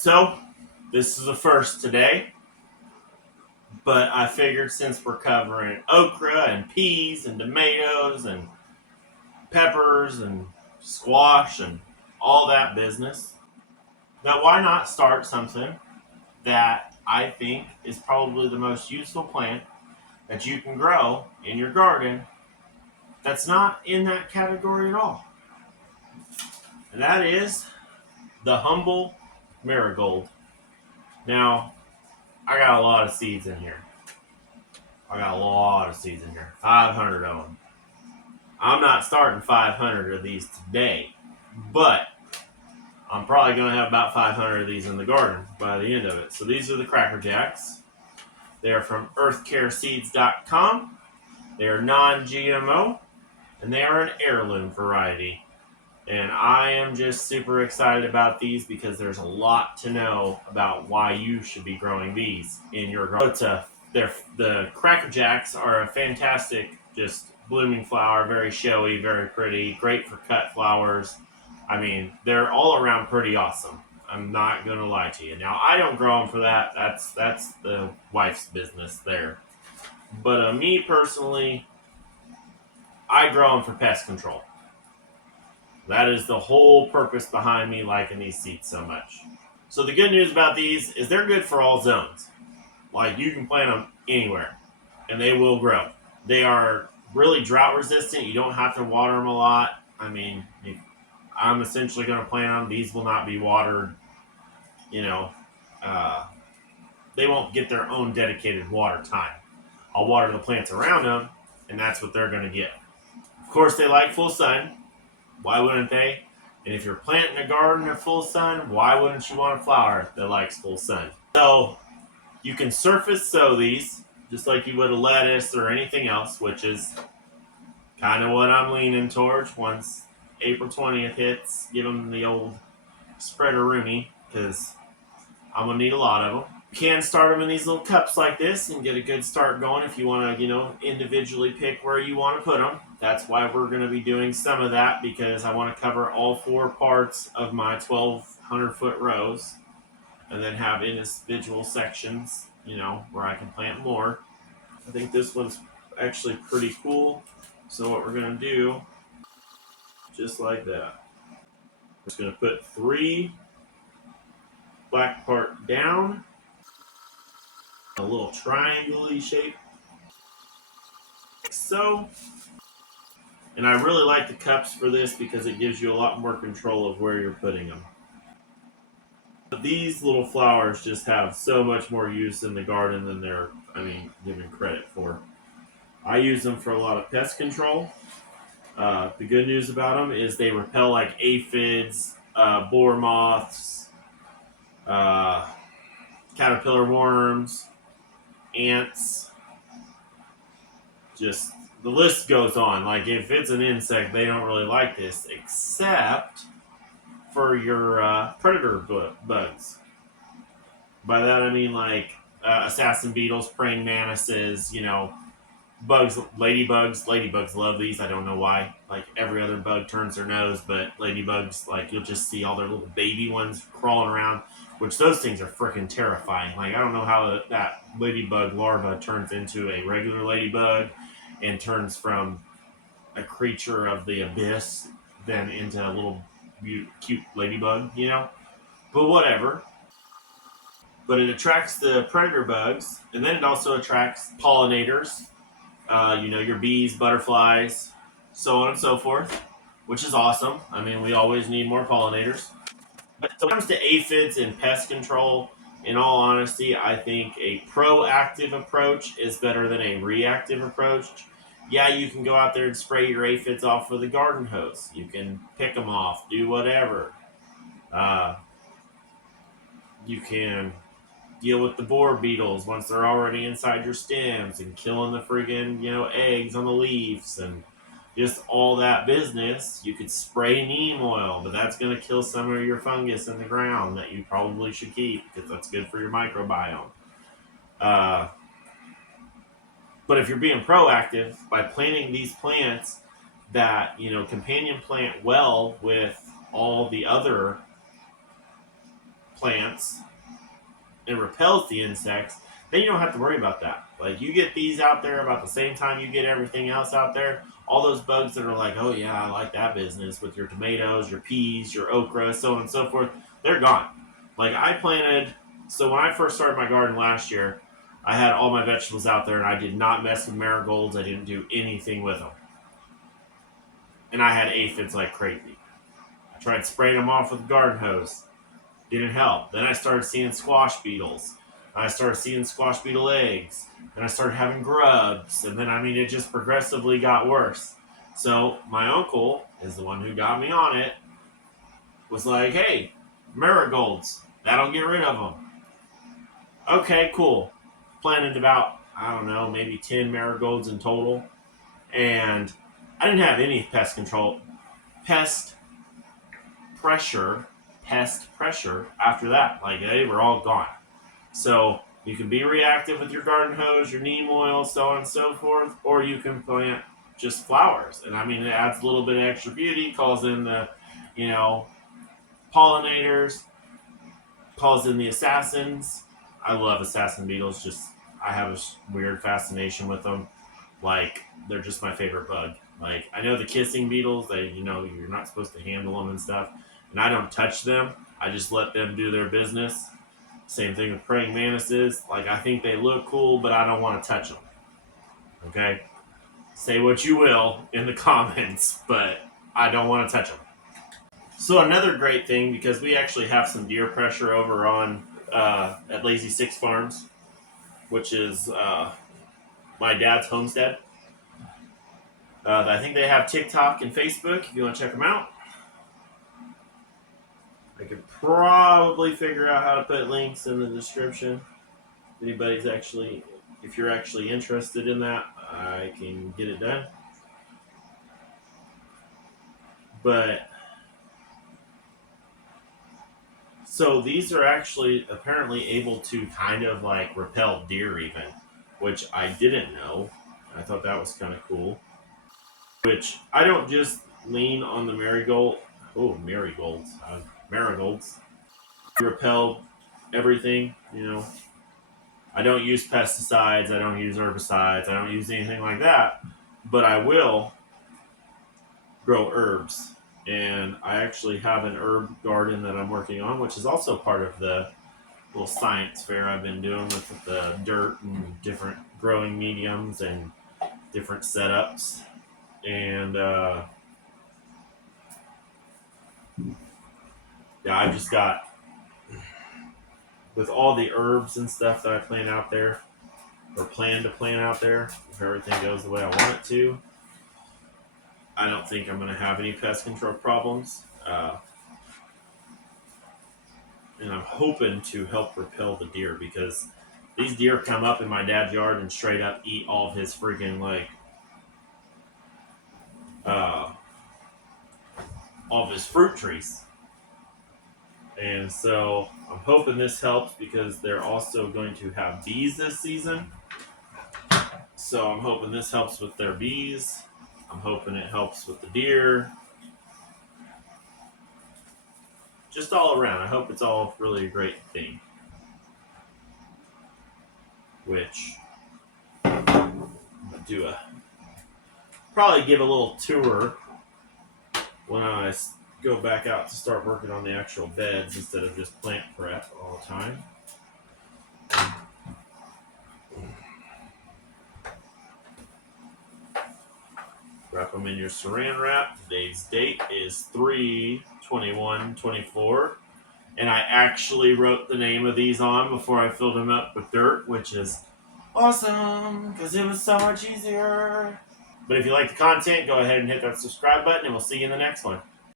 So, this is the first today, but I figured since we're covering okra and peas and tomatoes and peppers and squash and all that business, that why not start something that I think is probably the most useful plant that you can grow in your garden that's not in that category at all. And that is the humble marigold. Now, I got a lot of seeds in here. 500 of them. I'm not starting 500 of these today, but I'm probably going to have about 500 of these in the garden by the end of it. So these are the Crackerjacks. They are from earthcareseeds.com. They are non-GMO, and they are an heirloom variety. And I am just super excited about these because there's a lot to know about why you should be growing these in your garden. The Crackerjacks are a fantastic, just blooming flower, very showy, very pretty, great for cut flowers. I mean, they're all around pretty awesome. I'm not gonna lie to you. Now, I don't grow them for that. That's the wife's business there. But me personally, I grow them for pest control. That is the whole purpose behind me liking these seeds so much. So the good news about these is they're good for all zones. Like, you can plant them anywhere, and they will grow. They are really drought resistant. You don't have to water them a lot. I mean, I'm essentially going to plant them. These will not be watered. You know, uh, they won't get their own dedicated water time. I'll water the plants around them, and that's what they're going to get. Of course, they like full sun. Why wouldn't they? And if you're planting a garden in full sun, why wouldn't you want a flower that likes full sun? So you can surface sow these just like you would a lettuce or anything else, which is kind of what I'm leaning towards. Once April 20th hits, give them the old spreader-rooney because I'm going to need a lot of them. You can start them in these little cups like this and get a good start going if you want to, individually pick where you want to put them. That's why we're going to be doing some of that because I want to cover all four parts of my 1,200-foot rows and then have individual sections, where I can plant more. I think this one's actually pretty cool. So what we're going to do, just like that, we're just going to put 3 black part down, a little triangle-y shape, like so. And I really like the cups for this because it gives you a lot more control of where you're putting them. But these little flowers just have so much more use in the garden than they're, given credit for. I use them for a lot of pest control. The good news about them is they repel like aphids, boar moths, caterpillar worms, ants. Just the list goes on. Like, if it's an insect, they don't really like this, except for your predator bugs. By that I mean like assassin beetles, praying mantises, bugs, ladybugs. Ladybugs love these. I don't know why. Like, every other bug turns their nose, but ladybugs, like, you'll just see all their little baby ones crawling around, which those things are freaking terrifying. Like, I don't know how that ladybug larva turns into a regular ladybug and turns from a creature of the abyss then into a little cute ladybug, But whatever. But it attracts the predator bugs, and then it also attracts pollinators, your bees, butterflies, so on and so forth, which is awesome. I mean, we always need more pollinators. But when it comes to aphids and pest control, in all honesty, I think a proactive approach is better than a reactive approach. Yeah, you can go out there and spray your aphids off with a garden hose. You can pick them off, do whatever. You can deal with the borer beetles once they're already inside your stems and killing the friggin', eggs on the leaves and just all that business. You could spray neem oil, but that's going to kill some of your fungus in the ground that you probably should keep because that's good for your microbiome. But if you're being proactive by planting these plants that, companion plant well with all the other plants and repels the insects, then you don't have to worry about that. Like, you get these out there about the same time you get everything else out there. All those bugs that are like, oh yeah, I like that business with your tomatoes, your peas, your okra, so on and so forth, they're gone. Like, I planted, so when I first started my garden last year, I had all my vegetables out there and I did not mess with marigolds. I didn't do anything with them. And I had aphids like crazy. I tried spraying them off with a garden hose. Didn't help. Then I started seeing squash beetles. I started seeing squash beetle eggs. And I started having grubs. And then, I mean, it just progressively got worse. So my uncle is the one who got me on it. Was like, hey, marigolds. That'll get rid of them. Okay, cool. Planted about, I don't know, maybe 10 marigolds in total. And I didn't have any pest control. Pest pressure after that. Like, they were all gone. So you can be reactive with your garden hose, your neem oil, so on and so forth, or you can plant just flowers. And I mean, it adds a little bit of extra beauty, calls in the, pollinators, calls in the assassins. I love assassin beetles. Just, I have a weird fascination with them. Like, they're just my favorite bug. Like, I know the kissing beetles, you're not supposed to handle them and stuff. And I don't touch them. I just let them do their business. Same thing with praying mantises. Like, I think they look cool, but I don't want to touch them. Okay? Say what you will in the comments, but I don't want to touch them. So another great thing, because we actually have some deer pressure over on at Lazy Six Farms, which is my dad's homestead. I think they have TikTok and Facebook if you want to check them out. I could probably figure out how to put links in the description. If you're actually interested in that, I can get it done. But, so these are actually apparently able to kind of like repel deer even, which I didn't know. I thought that was kind of cool. Which, I don't just lean on the marigolds. Repel everything, I don't use pesticides, I don't use herbicides, I don't use anything like that, but I will grow herbs. And I actually have an herb garden that I'm working on, which is also part of the little science fair I've been doing with the dirt and different growing mediums and different setups. And I've just got, with all the herbs and stuff that I plant out there, or plan to plant out there, if everything goes the way I want it to, I don't think I'm going to have any pest control problems. And I'm hoping to help repel the deer, because these deer come up in my dad's yard and straight up eat all of his freaking, all of his fruit trees. And so I'm hoping this helps, because they're also going to have bees this season. So I'm hoping this helps with their bees. I'm hoping it helps with the deer. Just all around. I hope it's all really a great thing. Which, I'm going to probably give a little tour when I go back out to start working on the actual beds instead of just plant prep all the time. Wrap them in your saran wrap. Today's date is 3/21/24, and I actually wrote the name of these on before I filled them up with dirt, which is awesome because it was so much easier. But if you like the content, go ahead and hit that subscribe button, and we'll see you in the next one.